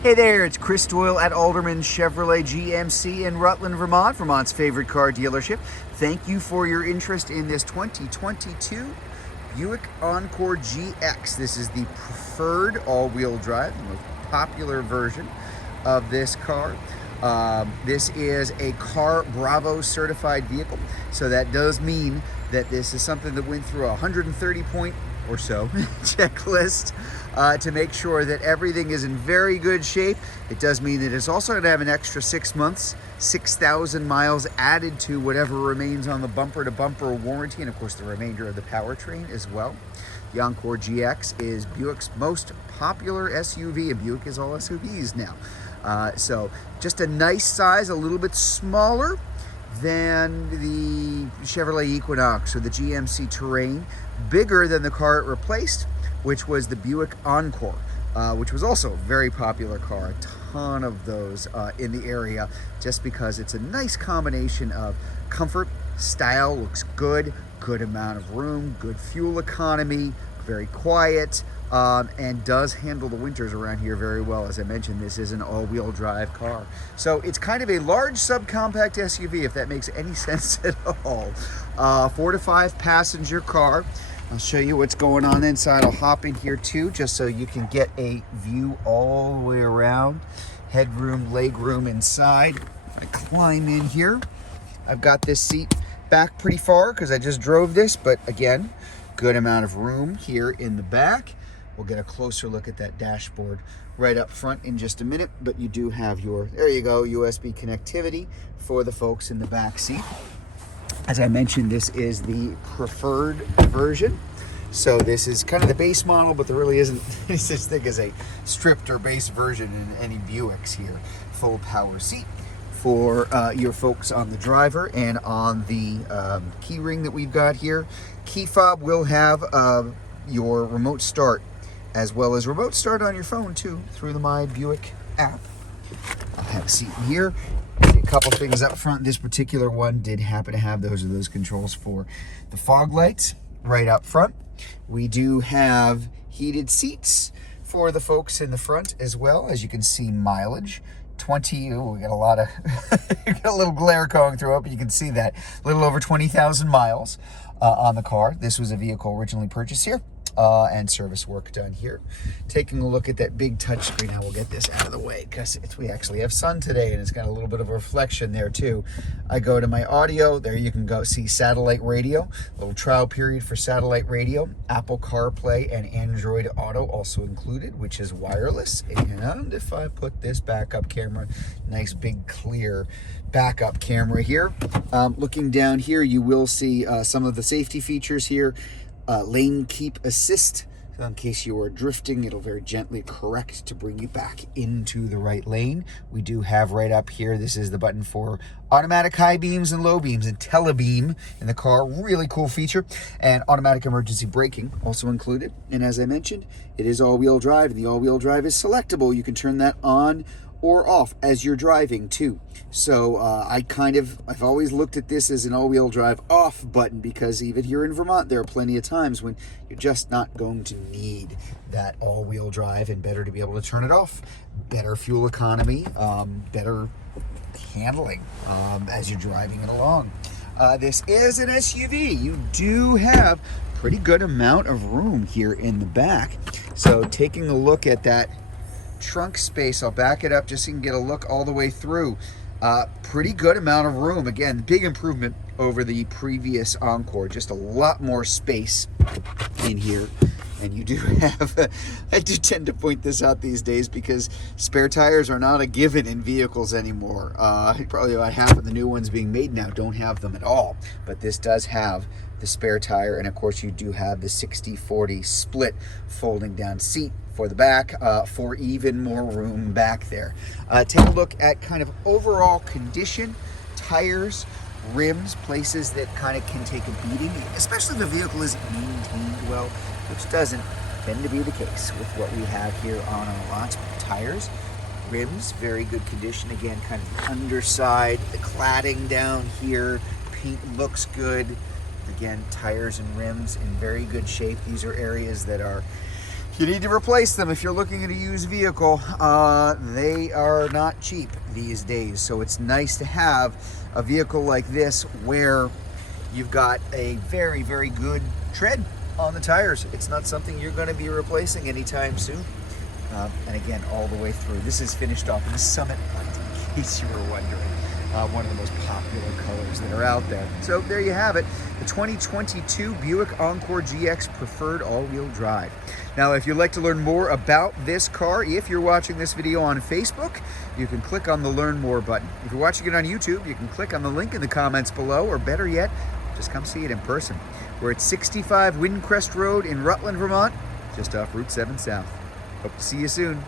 Hey there, it's Chris Doyle at Alderman Chevrolet GMC in Rutland, Vermont, Vermont's favorite car dealership. Thank you for your interest in this 2022 Buick Encore GX. This is the preferred all-wheel drive, the most popular version of this car. This is a Car Bravo certified vehicle, so that does mean that this is something that went through a 130 point or so checklist to make sure that everything is in very good shape. It does mean that it's also going to have an extra 6 months, 6,000 miles added to whatever remains on the bumper-to-bumper warranty, and of course the remainder of the powertrain as well. The Encore GX is Buick's most popular SUV, and Buick is all SUVs now. So just a nice size, a little bit smaller than the Chevrolet Equinox or the GMC Terrain, bigger than the car it replaced, which was the Buick Encore, which was also a very popular car. A ton of those in the area, just because it's a nice combination of comfort, style, looks good, good amount of room, good fuel economy, very quiet, and does handle the winters around here very well. As I mentioned, this is an all-wheel drive car. So it's kind of a large subcompact SUV, if that makes any sense at all. 4 to 5 passenger car. I'll show you what's going on inside. I'll hop in here too, just so you can get a view all the way around. Headroom, legroom inside. I climb in here. I've got this seat back pretty far because I just drove this, but again, good amount of room here in the back. We'll get a closer look at that dashboard right up front in just a minute, but you do have your, there you go, USB connectivity for the folks in the back seat. As I mentioned, this is the preferred version. So this is kind of the base model, but there really isn't any such thing as a stripped or base version in any Buicks here. Full power seat for your folks on the driver, and on the key ring that we've got here, key fob will have your remote start, as well as remote start on your phone too through the My Buick app. I'll have a seat in here. A couple things up front. This particular one did happen to have those controls for the fog lights right up front. We do have heated seats for the folks in the front as well. As you can see, mileage 20. Oh, we got a lot of got a little glare going through it, but you can see that a little over 20,000 miles on the car. This was a vehicle originally purchased here. And service work done here. Taking a look at that big touchscreen. Now we'll get this out of the way because we actually have sun today, and it's got a little bit of a reflection there too. I go to my audio. There you can go see satellite radio. A little trial period for satellite radio. Apple CarPlay and Android Auto also included, which is wireless. And if I put this backup camera, nice big clear backup camera here. Looking down here, you will see some of the safety features here. Lane keep assist, so in case you are drifting, it'll very gently correct to bring you back into the right lane. We do have right up here, this is the button for automatic high beams and low beams, and telebeam in the car, really cool feature, and automatic emergency braking also included. And as I mentioned, it is all-wheel drive, and the all-wheel drive is selectable. You can turn that on or off as you're driving too. So I've always looked at this as an all-wheel drive off button, because even here in Vermont, there are plenty of times when you're just not going to need that all-wheel drive, and better to be able to turn it off. Better fuel economy, better handling as you're driving it along. This is an SUV. You do have pretty good amount of room here in the back. So taking a look at that trunk space, I'll back it up just so you can get a look all the way through. Pretty good amount of room. Again, big improvement over the previous Encore. Just a lot more space in here. And you do have, I do tend to point this out these days because spare tires are not a given in vehicles anymore. Probably about half of the new ones being made now don't have them at all. But this does have the spare tire, and of course you do have the 60-40 split folding down seat for the back for even more room back there. Take a look at kind of overall condition, tires, rims, places that kind of can take a beating, especially if the vehicle isn't maintained well, which doesn't tend to be the case with what we have here on our lots. Tires, rims, very good condition. Again, kind of the underside, the cladding down here, paint looks good. Again, tires and rims in very good shape. These are areas that are, You need to replace them if you're looking at a used vehicle. They are not cheap these days, so it's nice to have a vehicle like this where you've got a very, very good tread on the tires. It's not something you're going to be replacing anytime soon. And again, all the way through. This is finished off in the Summit White, in case you were wondering. One of the most popular colors that are out there. So there you have it, the 2022 Buick Encore GX Preferred All-Wheel Drive. Now, if you'd like to learn more about this car, if you're watching this video on Facebook, you can click on the Learn More button. If you're watching it on YouTube, you can click on the link in the comments below, or better yet, just come see it in person. We're at 65 Windcrest Road in Rutland, Vermont, just off Route 7 South. Hope to see you soon.